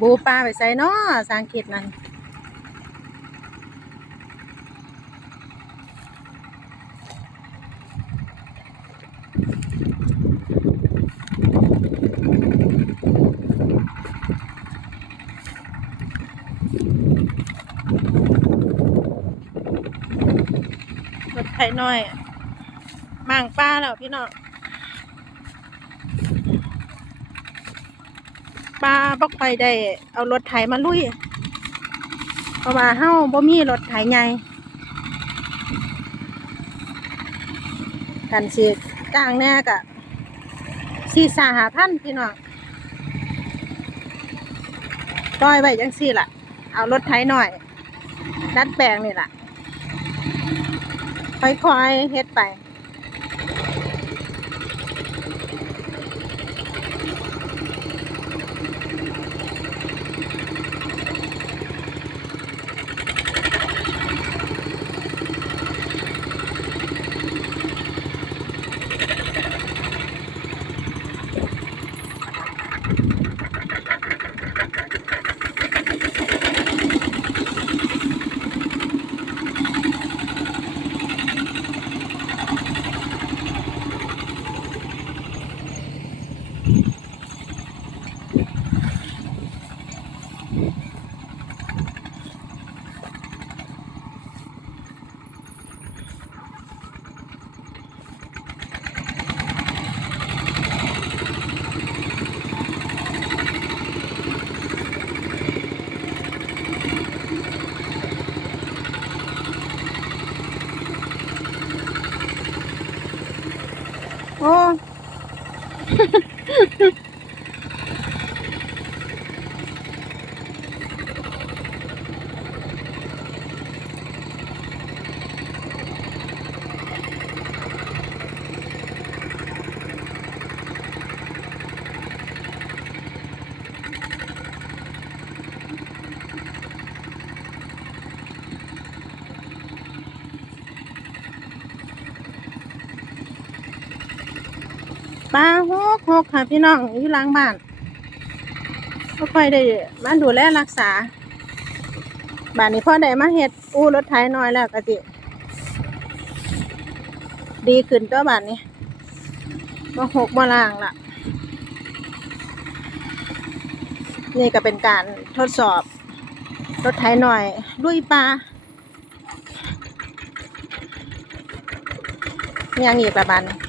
บูปลาไปใส่เนาะสังเกตนั่นรถไถน้อยมางป้าแล้วพี่น้อง ป้าบอกไปได้เอารถไถมาลุย เพราะว่าเฮาบ่มีรถไถใหญ่กันสิจ้างแน่กะสี่สาหาพันพี่น้องปล่อยไว้จังสี่ล่ะ เอารถไถหน่อยดัดแปลงนี่ล่ะค่อยๆเฮ็ดไป โปลาหกหกค่ะพี่น้องอยู่ล้างบ้านก็ค่อยได้มาดูแลรักษาบ้านนี้พ่อได้มาเฮ็ดอู้รถไถน้อยแล้วก็จิดีขึ้นตัวบ้านนี้มาหกมาล่างละนี่ก็เป็นการทดสอบ รถไถหน่อยลุยปลายังอีกประมาณนี้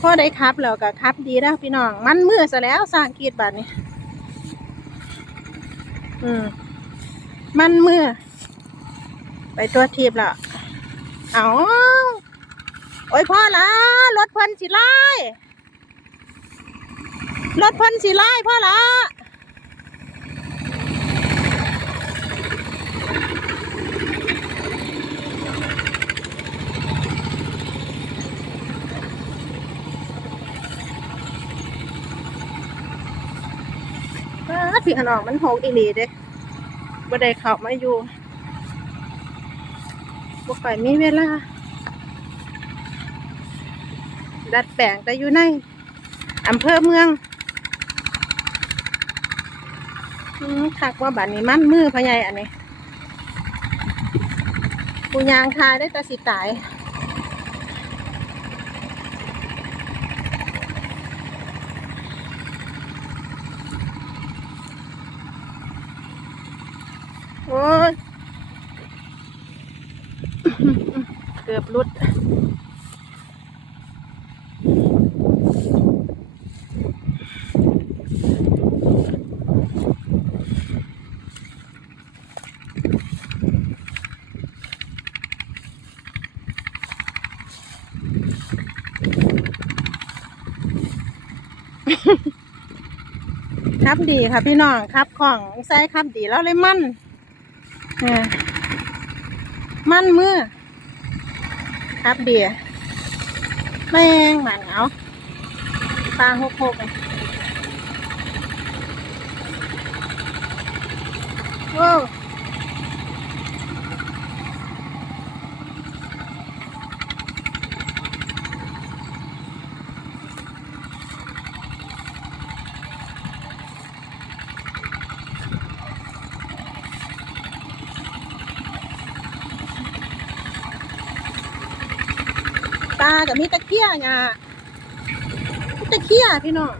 พ่อได้ครับแล้วก็ครับดีแล้วพี่น้อง มันมือซะแล้วสร้างกีดบาทนี้ อืม มันมือ ไปตัวทีบแล้วเอาโอ้ยพ่อละรถพันสิไล่รถพันสิไล่พ่อละ ดพี่ขนองมันโหกอีหลีเด้บ่ได้เข้ามาอยู่บ่ค่อยมีเวลา ดัดแปลงแต่อยู่ในอำเภอเมืองอืมคักว่าบัดนี้มันมือพะใหญ่อันนี้ปูยางคายได้แต่สิตาย โอ้ยเกือบหลุดครับดีค่ะพี่น้องครับของใส่ครับดีแล้วเลยมั่น มันมือครับเดียแม่งหมันเอาปลาหกหกโอ้ ปลากับมีตะเคียงอะตะเคียพี่น้อง